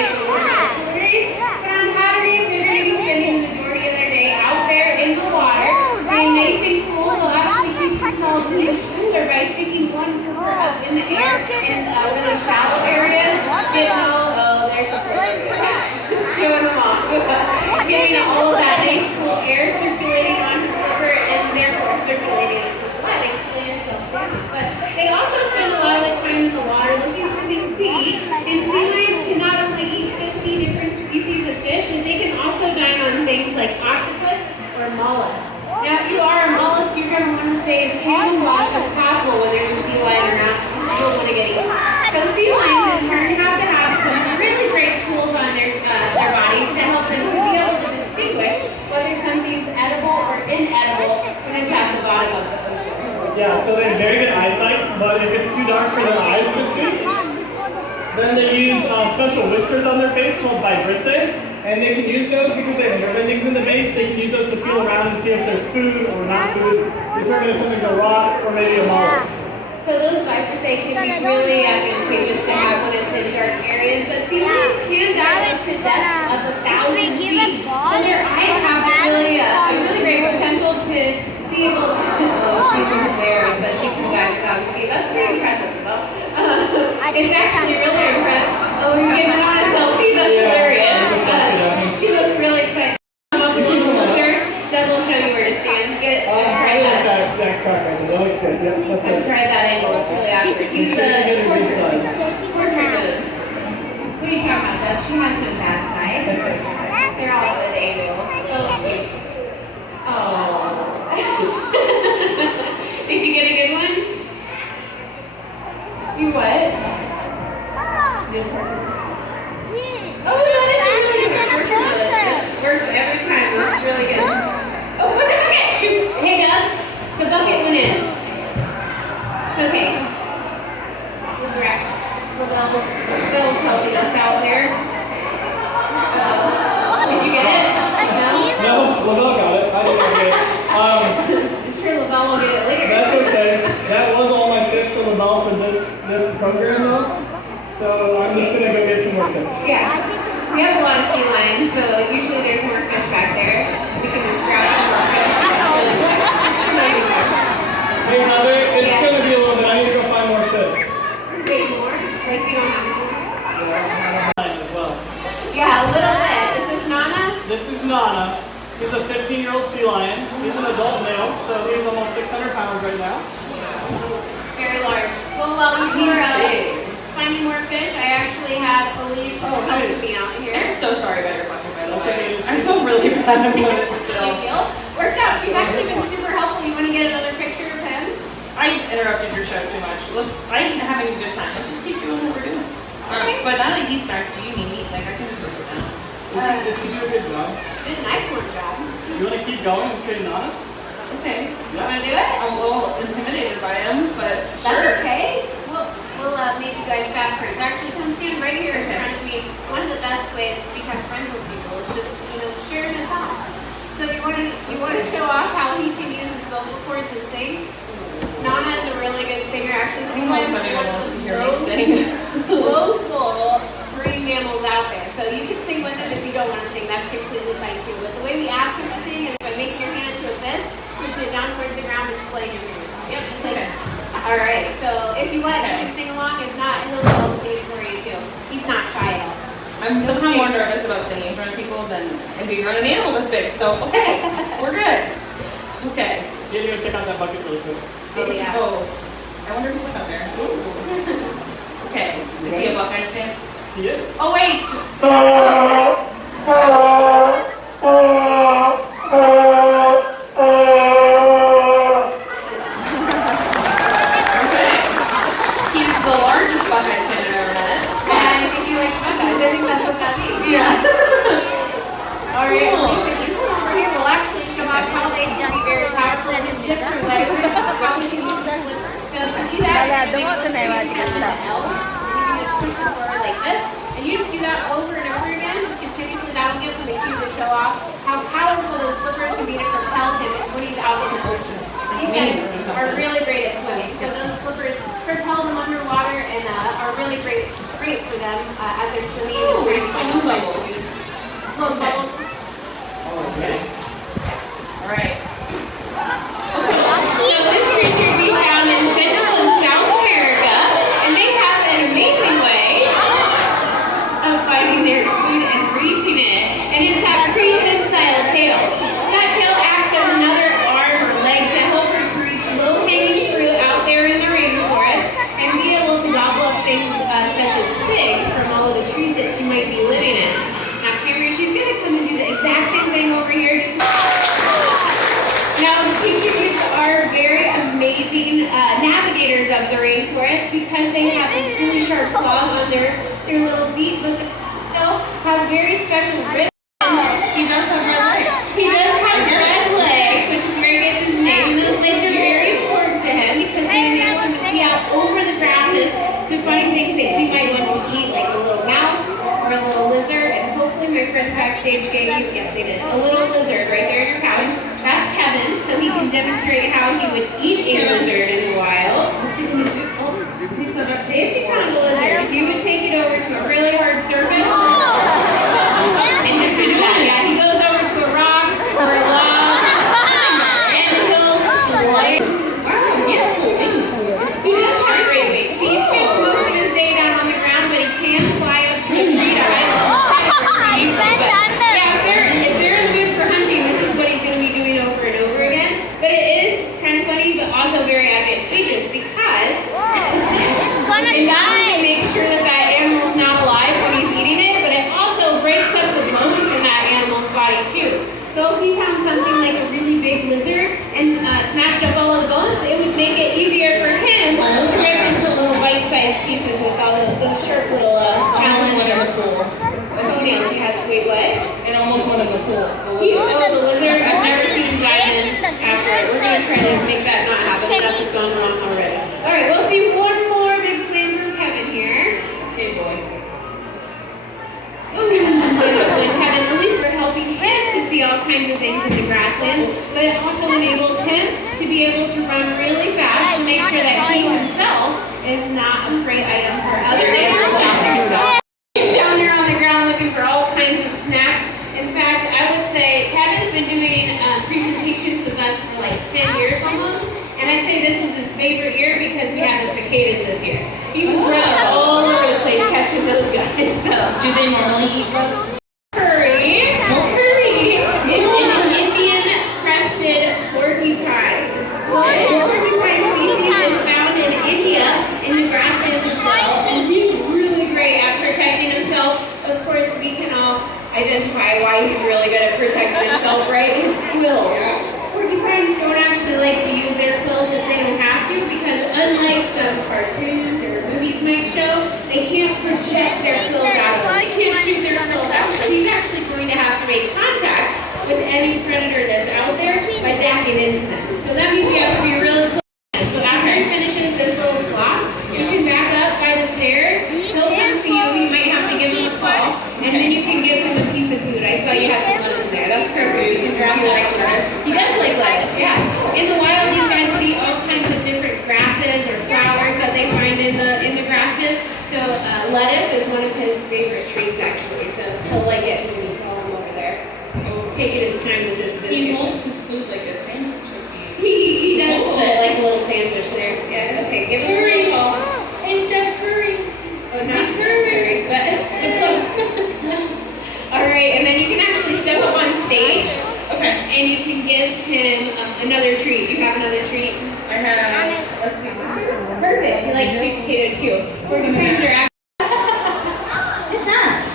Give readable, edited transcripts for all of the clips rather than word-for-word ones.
days when we're not cooler days. But on hotter days, they're going to be spending the majority of their day out there in the water, staying nice and cool. They'll actually keep themselves even cooler by sticking one flipper up in the air in really shallow areas. Getting all, there's a flipper. Showing them off. Getting all of that nice cool air circulating onto the flipper and therefore circulating into the blood and cooling yourself down. But they also spend a lot of the time in the water looking for things to eat. And sea lions can not only eat 50 different species of fish, but they can also dine on things like octopus or mollusks. Now, if you are a mollusk, you're going to want to stay as camouflaged as possible, whether it's a sea lion or not. You don't want to get eaten. So sea lions, in turn, have to have some really great tools on their bodies to help them to be able to distinguish whether something's edible or inedible when it's at the bottom of the ocean. Yeah, so they have very good eyesight, but if it's too dark for their eyes to see, then they use special whiskers on their face called vibrissae, and they can use those because they have nerve endings in the base. They can use those to feel around and see if there's food or not food, determine if something's a rock or maybe a mollusk. So those vibrissae can be really advantageous to have when it's in dark areas, but sea lions can dive up to depths of 1,000 feet. So their eyes have a really great potential to be able to, she's embarrassed that she can dive 1,000 feet. That's pretty impressive, though. It's actually really impressive. Oh, you're giving on a selfie? That's hilarious. She looks really excited. Come up a little closer. Then we'll show you where to stand. Get it. Try that. That card right there. That looks good. Yep, that's I've tried that angle. It's really accurate. Use a portrait mode. Portrait mode. What are you talking about, Deb? She has no bad side. They're all at an angle. So cute. Oh. Did you get a good one? You what? New portrait. Oh, that is a really good portrait mode. It works every time. It looks really good. Oh, what's the bucket? Shoot. Hey, Doug. The bucket went in. It's okay. Bill's helping us out here. Did you get it? No, LaBelle got it. I didn't get it. I'm sure LaBelle will get it later. That's okay. That was all my fish for LaBelle for this program though. So I'm just gonna go get some more fish. Yeah. We have a lot of sea lions, so usually there's more fish back there. We can just grab some more fish. Hey Mother, it's gonna be a little bit. I need to go find more fish. Wait, more? Like you don't have more? As well. Yeah, a little bit. Is this Nana? This is Nana. He's a 15-year-old sea lion. He's an adult male, so he's almost 600 pounds right now. Very large. Well, while you were finding more fish, I actually have Elise helping me out here. I'm so sorry about your bucket, by the way. I feel really bad about it still. Big deal. Worked out. She's actually been super helpful. You want to get another picture of him? I interrupted your show too much. I'm having a good time. Let's just keep doing what we're doing. But now that he's back, do you need me? Like, I can just listen now. Did you do a good job? Did an excellent job. You want to keep going and train Nana? Okay. Yeah. Want to do it? I'm a little intimidated by him, but That's sure. okay. We'll make you guys fast friends. Actually, come stand right here in front of me. One of the best ways to become friends with people is just, sharing a song. So you want to show off how he can use his vocal cords and sing? Nana is a really good singer. Actually, sings one of the wants to hear me sing. local marine mammals out there. So you can sing with him if you don't want to sing. That's completely fine too. But the way we ask him to sing is by making your hand into a fist, pushing it down towards the ground, and displaying your fingers. Yep, just like that. All right. So if you want, you can sing along. If not, he'll sing for you too. He's not shy at all. I'm somehow more nervous about singing in front of people than being around an animal this big. So okay, we're good. Okay. You need to go check out that bucket really quick. Yeah. Oh, I wonder who went up there. Okay. Is he a Buckeyes fan? He is. Oh wait. Okay. He's the largest Buckeyes fan I've ever met. And I think he likes Buckeyes. I think that's what that means. Yeah. All right. Lisa, you come over here. We'll actually show off how they can be very powerful in different ways. How we can use their flippers. So to do that, you can push the forward like this, and you just do that over and over again, just continuously. That'll give him a cue to show off how powerful those flippers can be to propel him when he's out in the ocean. These guys are really great at swimming, so those flippers propel them underwater and are really great for them as they're swimming in crazy have very special ribs. He does have red legs. He does have red legs, which is where he gets his name. And those legs are very important to him because they enable him to see out over the grasses to find things that he might want to eat, like a little mouse or a little lizard. And hopefully my friend backstage gave you, yes they did, a little lizard right there in your pouch. That's Kevin, so he can demonstrate how he would eat a lizard in the wild. If you found a lizard, you would take it over to a really hard surface. And just do that. Yeah, he goes over to a rock or a log and he'll slice. Wow, he has cool wings. He does have great wings. He spends most of his day down on the ground, but he can fly up to a tree to hide. If they're in the mood for hunting, this is what he's going to be doing over and over again. But it is kind of funny, but also very advantageous because it not only makes sure that that animal's not alive when he's eating it, but it also breaks up the bones in that animal's body too. So if he found something like a really big lizard and smashed up all of the bones, it would make it easier for him to rip into little bite-sized pieces with all those sharp little talons Almost went in or the pool. toenails he has. Wait, what? It almost went in the pool. The lizard, I've never seen him dive in after it. We're going to try to make that not happen. Enough has gone wrong already. All right, we'll see one more big slam from Kevin here. Hey, boy. Kevin, at least we're helping him to see all kinds of things in the grasslands, but it also enables him to be able to run really fast to make sure that he himself is not a prey item for other animals out there. So he's down there on the ground looking for all kinds of snacks. In fact, I would say Kevin's been doing presentations with us for like 10 years almost, and I'd say this was his favorite year because we had the cicadas this year. He was running all over the place catching those guys. So. Do they normally eat bugs? Curry is an Indian crested porcupine. So this porcupine species is found in India in the grasslands as well. And he's really great at protecting himself. Of course, we can all identify why he's really good at protecting himself, right? His quills. Porcupines don't actually like to use their quills if they don't have to because unlike some cartoons or movies might show, they can't project their quills out. They can't shoot their quills out. So he's actually going to have to make contact with any predator that's out there by backing into them. So that means he has to be really close. So after he finishes this little block, you can back up by the stairs. He'll come see you. You might have to give him a call. And then you can give him a piece of food. I saw you had some lettuce in there. That's perfect. You can drop like lettuce. He does like lettuce, yeah. In the wild, these guys will eat all kinds of different grasses or flowers that they find in the grasses. So lettuce is one of his favorite treats, actually. So he'll like it when you call him over there. He's taking his time with this visit. He holds his food like a sandwich. He does hold it like a little sandwich there. Yeah. Okay. Give him a little call. Hey, Steph Curry. Oh, not Curry, but close. All right, and then you can actually step up on stage. Okay. And you can give him another treat. You have another treat? I have a sweet potato. Perfect. He likes sweet potato too. Porcupines are It's fast.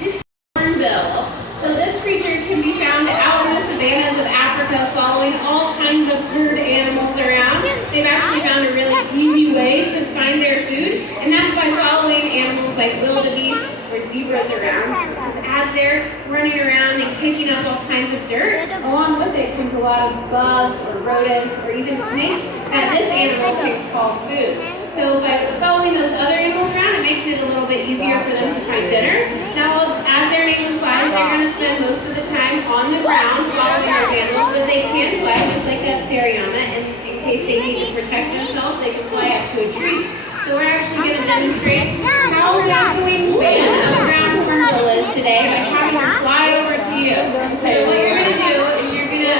He's hornbill. So this creature can be found out in the savannas of Africa following all kinds of bird animals around. They've actually found a really easy way to find their food, and that's by following animals like wildebeest or zebras around. Because as they're running around and kicking up all kinds of dirt, along with it comes a lot of bugs or rodents or even snakes that this animal can call food. So by following those other animals around, it makes it a little bit easier for them to find dinner. Now, as their name implies, they're going to spend most of the time on the ground following those animals, but they can fly, just like that Seriana, and in case they need to protect themselves, they can fly up to a tree. So we're actually going to demonstrate how long the wingspan of a ground hornbill is today by having her fly over to you. So what you're going to do is you're going to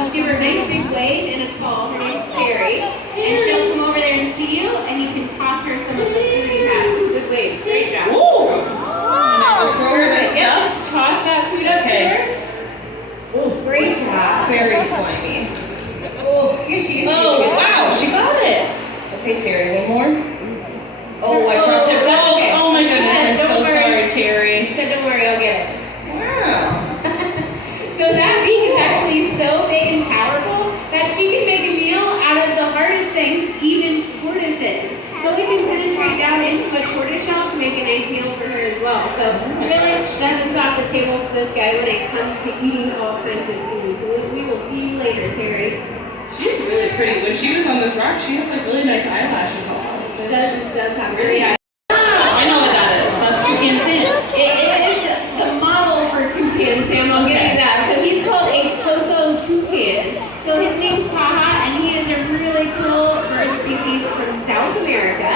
just give her a nice big wave and a call. Her name's Terry. And she'll come over there and see you, and you can toss her some of the food you have. Good wave. Great job. Ooh. Just throw her that Yep, stuff. just toss that food up to her. Oh, Great job. very slimy. Oh, here she is. Oh, wow, she got it. Okay, Terry, one more. Oh, I dropped it. That's okay. Oh my goodness, I'm so over here as well. So really nothing's off the table for this guy when it comes to eating all kinds of food. So we will see you later, Terry. She's really pretty. When she was on this rock, she has like really nice eyelashes almost. Does have very eyes. I know what that is. That's Toucan Sam. It is the model for Toucan Sam, I'll give you that. So he's called a Coco Toucan. So his name's Paha, and he is a really cool bird species from South America.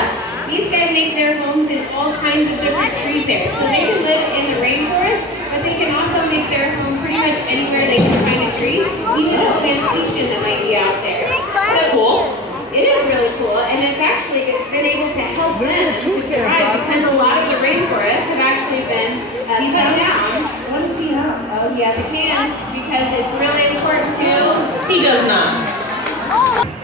These guys make their homes in all kinds of different trees there. So they can live in the rainforest, but they can also make their home pretty much anywhere they can find a tree, even a plantation that might be out there. That's cool. It is really cool, and it's actually been able to help them to thrive because a lot of the rainforests have actually been cut down. What does he have? Oh, he has a can because it's really important to. He does not.